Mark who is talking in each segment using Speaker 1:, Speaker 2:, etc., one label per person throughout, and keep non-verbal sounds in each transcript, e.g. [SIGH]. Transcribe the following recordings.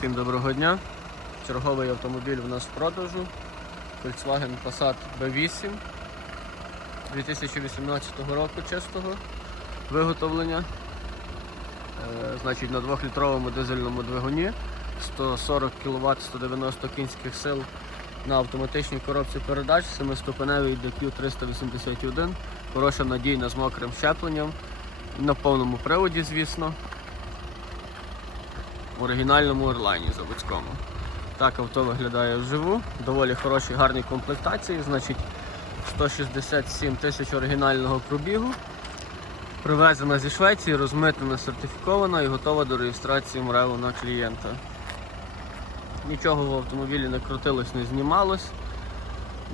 Speaker 1: Всім доброго дня. Черговий автомобіль у нас в продажу. Volkswagen Passat B8 2018 року чистого виготовлення. Е, Значить на 2-літровому дизельному двигуні 140 кВт 190 кінських сил на автоматичній коробці передач, 7-ступеневий DQ 381, хороша надійна з мокрим щепленням, на повному приводі, звісно в оригінальному орлайні заводському. Так авто виглядає вживу, доволі хороші гарні комплектації, значить 167 тисяч оригінального пробігу. Привезена зі Швеції, розмитнена, сертифікована і готова до реєстрації МРЕВу на клієнта. Нічого в автомобілі не крутилось, не знімалось.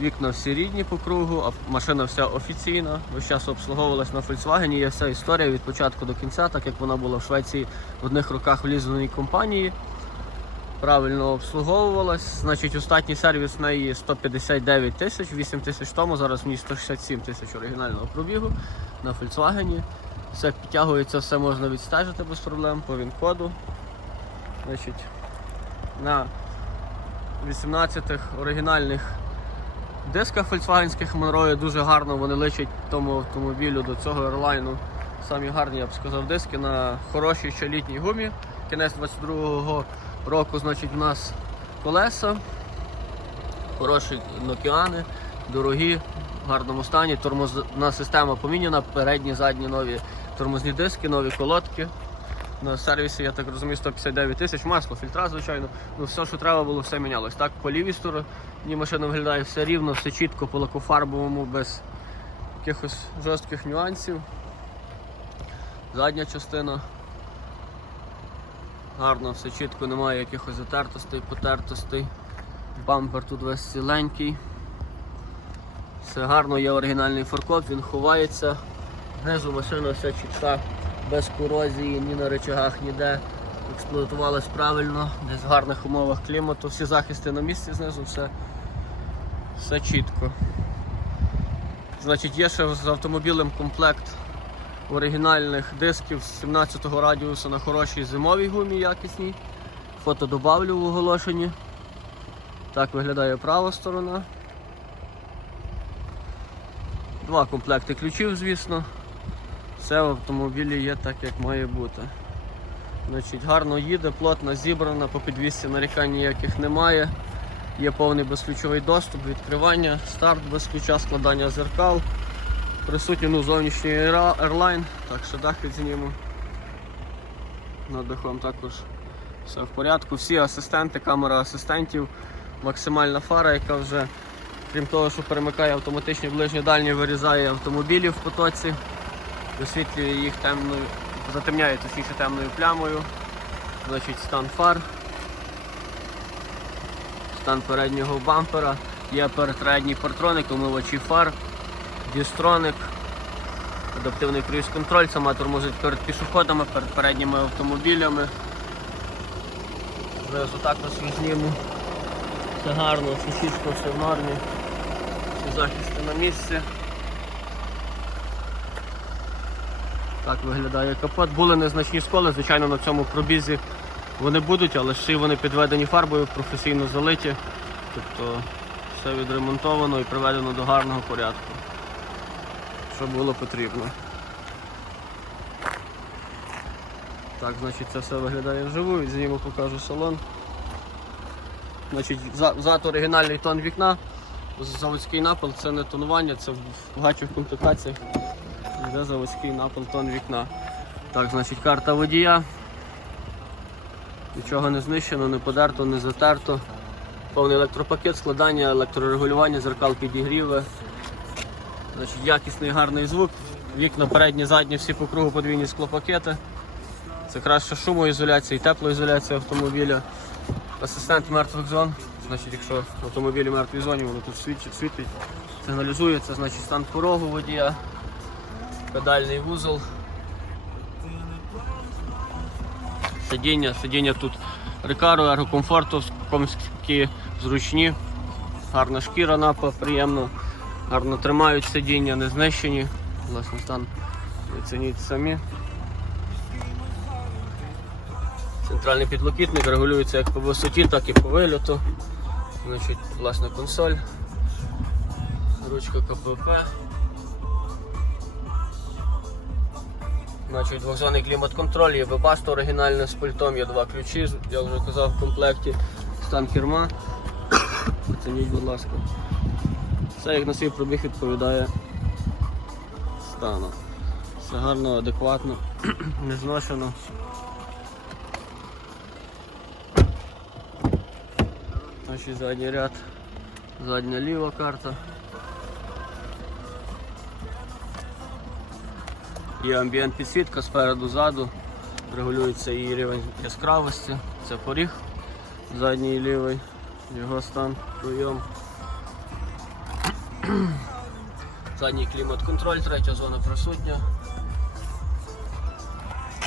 Speaker 1: Вікна всі рідні по кругу, а машина вся офіційна. Весь час обслуговувалась на Volkswagen. Є вся історія від початку до кінця, так як вона була в Швеції в одних руках влізаної компанії. Правильно обслуговувалась. Значить, остатній сервіс в неї 159 тисяч, 8 тисяч тому, зараз в ній 167 тисяч оригінального пробігу на Volkswagen. Все підтягується, все можна відстежити без проблем по він-коду. Значить, на 18 оригінальних дисках фольксвагенських Monroe дуже гарно вони личать тому автомобілю до цього ерлайну. Самі гарні, я б сказав, диски на хорошій ще літній гумі. Кінець 22-го року, значить, у нас колеса, хороші нокіани, дорогі, в гарному стані. Тормозна система поміняна, передні, задні нові тормозні диски, нові колодки. На сервісі, я так розумію, 159 тисяч, масло, фільтра, звичайно. Ну, все, що треба було, все мінялось. Так, по лівій стороні машина виглядає все рівно, все чітко, по лакофарбовому, без якихось жорстких нюансів. Задня частина. Гарно, все чітко, немає якихось затертостей, потертостей. Бампер тут весь ціленький. Все гарно, є оригінальний фаркоп, він ховається. Знизу машина вся чітка, без корозії, ні на речагах, ніде. Експлуатувалась правильно, десь в гарних умовах клімату, всі захисти на місці знизу, все, все чітко. Значить, є ще з автомобілем комплект оригінальних дисків з 17-го радіусу на хорошій зимовій гумі якісній. Фото добавлю в оголошенні. Так виглядає права сторона. Два комплекти ключів, звісно. Все в автомобілі є так, як має бути. Значить, Гарно їде, плотно зібрана, по підвісці нарікань ніяких немає. Є повний безключовий доступ, відкривання, старт без ключа, складання зеркал. Присутній ну, зовнішній Airline, так що дах підзніму. Над дахом також все в порядку. Всі асистенти, камера асистентів, максимальна фара, яка вже, крім того, що перемикає автоматичні ближні дальні, вирізає автомобілі в потоці, висвітлює їх темною, затемняє точніше темною плямою. Значить, стан фар, стан переднього бампера, є передній партроник, омивачі фар. Дістроник, адаптивний круїз-контроль, сама тормозить перед пішоходами, перед передніми автомобілями. Знизу також зніму. Все гарно, все чітко, все в нормі. Всі захисти на місці. Так виглядає капот. Були незначні сколи, звичайно, на цьому пробізі вони будуть, але ще й вони підведені фарбою, професійно залиті. Тобто все відремонтовано і приведено до гарного порядку що було потрібно. Так, значить це все виглядає вживу, зніму покажу салон. Значить, Зад оригінальний тон вікна, заводський напил це не тонування, це в багатьох комплектаціях йде заводський напил тон вікна. Так, значить карта водія. Нічого не знищено, не подерто, не затерто. Повний електропакет, складання, електрорегулювання, зеркал підігріви. Значить, Якісний гарний звук, вікна передні, задні, всі по кругу подвійні склопакети. Це краща шумоізоляція і теплоізоляція автомобіля. Асистент мертвих зон. Значить, Якщо в автомобілі мертвій зоні, воно тут свідчить, світить, сигналізується, значить стан порогу водія, педальний вузол. Сидіння, сидіння тут рекару, ергокомфорту, комські зручні, гарна шкіра напа, приємно. Гарно тримають сидіння, не знищені. Власне стан оцініть самі. Центральний підлокітник регулюється як по висоті, так і по вильоту. Значить, власна консоль, ручка КПП. Значить, двохзонний клімат-контроль, є вебасто оригінальне з пультом, є два ключі, я вже казав в комплекті. Стан керма. [COUGHS] Оцініть, будь ласка. Все як на свій пробіг відповідає стану. Все гарно, адекватно, [CLEARS THROAT] не зношено. Значить, задній ряд, задня ліва карта. Є амбієнт підсвітка спереду, ззаду. Регулюється її рівень яскравості. Це поріг задній і лівий, його стан, прийом. Задній клімат-контроль, третя зона присутня.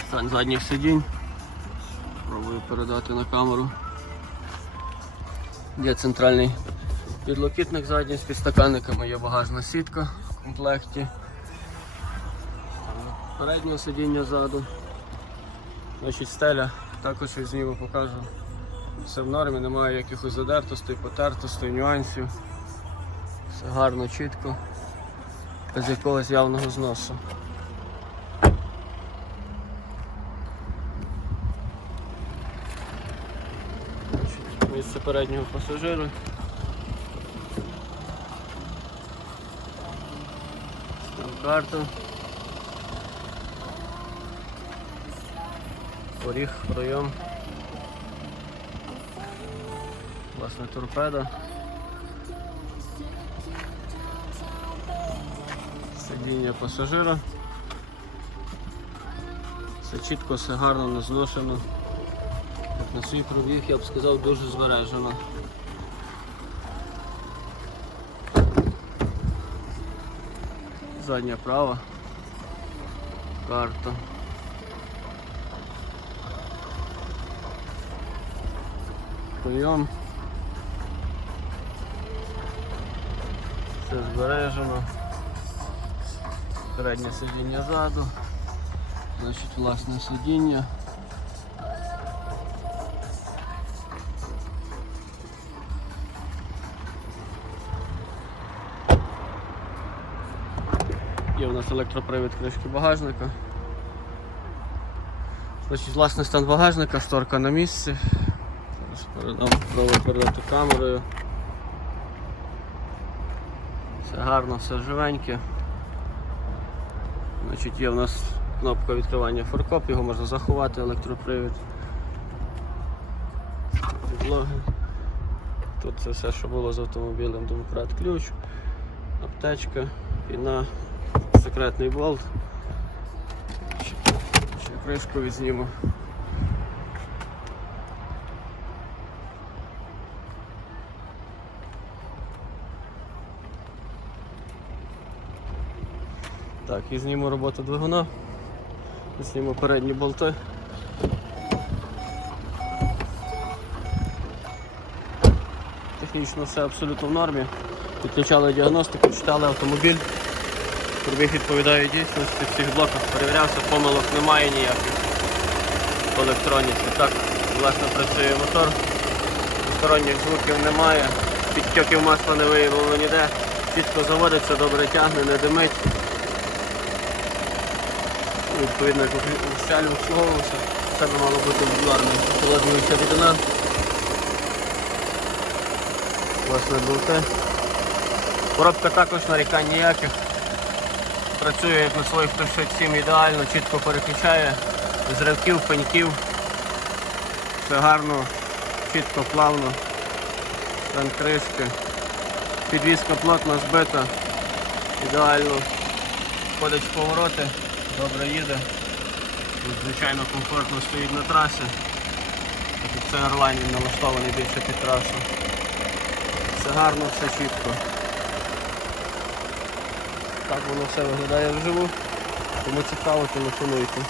Speaker 1: Стан задніх сидінь. Пробую передати на камеру. Є центральний підлокітник задній з підстаканниками, є багажна сітка в комплекті. Переднього сидіння ззаду. Значить, стеля, також я зніму покажу. Все в нормі, немає якихось задертостей, потертостей, нюансів. Все гарно, чітко, без якогось явного зносу. Місце переднього пасажира. Стан Поріг, пройом. Власне торпеда. Сидіння пасажира. Все чітко, все гарно, не зношено. На свій пробіг я б сказав дуже збережено. Задня права. Карта. Прийом. Все збережено. Переднє сидіння ззаду. Значить, власне сидіння. Є у нас електропривід кришки багажника. Значить, власне стан багажника, шторка на місці. Передам, пробую передати камерою. Все гарно, все живеньке. Значить, є в нас кнопка відкривання форкоп, його можна заховати, електропривід. Підлоги. Тут це все, що було з автомобілем, домкрат ключ, аптечка, піна, секретний болт. Ще кришку відзніму. Так, і зніму роботу двигуна. Зніму передні болти. Технічно все абсолютно в нормі. Підключали діагностику, читали автомобіль. Пробіг відповідає дійсності, всіх блоках перевірявся, помилок немає ніяких в електроніці. Так, власне, працює мотор, сторонніх звуків немає, підтьоків масла не виявлено ніде, чітко заводиться, добре тягне, не димить. Відповідно, як офіціально обслуговувався, все би мало бути в нормі. Холоднується рідина. Власне болти. Коробка також нарікань ніяких. Працює як на своїх 167 ідеально, чітко переключає, з ривків, пеньків. Все гарно, чітко, плавно. Стан кришки. Підвізка плотно збита, ідеально. Входить в повороти, добре їде. Тут, звичайно, комфортно стоїть на трасі. Це Airline він налаштований більше під трасу. Все гарно, все чітко. Так воно все виглядає вживу. тому цікаво, телефонуйте.